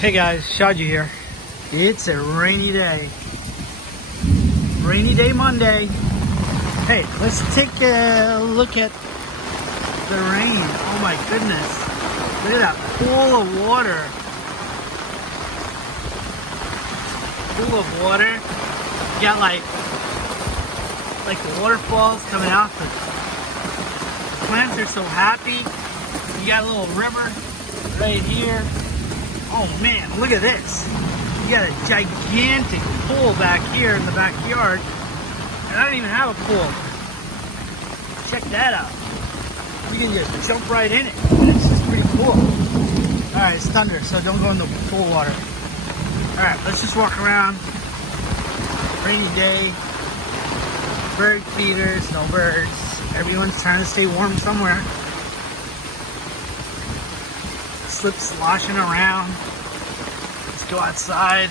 Hey guys, Shadji here. It's a rainy day. Rainy day Monday. Hey, let's take a look at the rain. Oh my goodness. Look at that pool of water. Pool of water. You got like the waterfalls coming out. The plants are so happy. You got a little river right here. Oh man, look at this. You got a gigantic pool back here in the backyard. And I don't even have a pool. Check that out. You can just jump right in it. This is pretty cool. Alright, it's thunder, so don't go in the pool water. Alright, let's just walk around. Rainy day. Bird feeders, no birds. Everyone's trying to stay warm somewhere. Slip sloshing around. Let's go outside.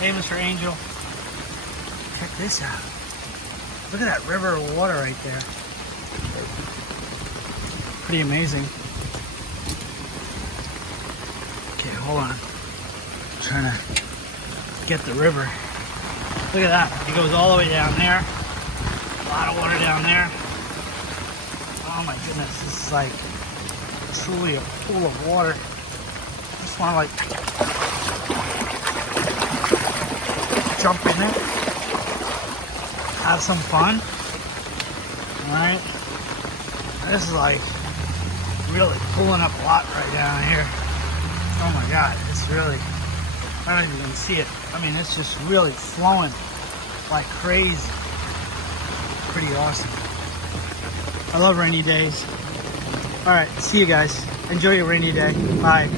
Hey, Mr. Angel. Check this out. Look at that river of water right there. Pretty amazing. Okay, hold on. I'm trying to get the river. Look at that. It goes all the way down there. A lot of water down there. Oh my goodness. This is like truly a pool of water. I just want to like jump in it, have some fun. Alright, this is like really pulling up a lot right down here. Oh my god, it's really, I don't even see it. I mean, it's just really flowing like crazy. Pretty awesome. I love rainy days. Alright, see you guys. Enjoy your rainy day. Bye.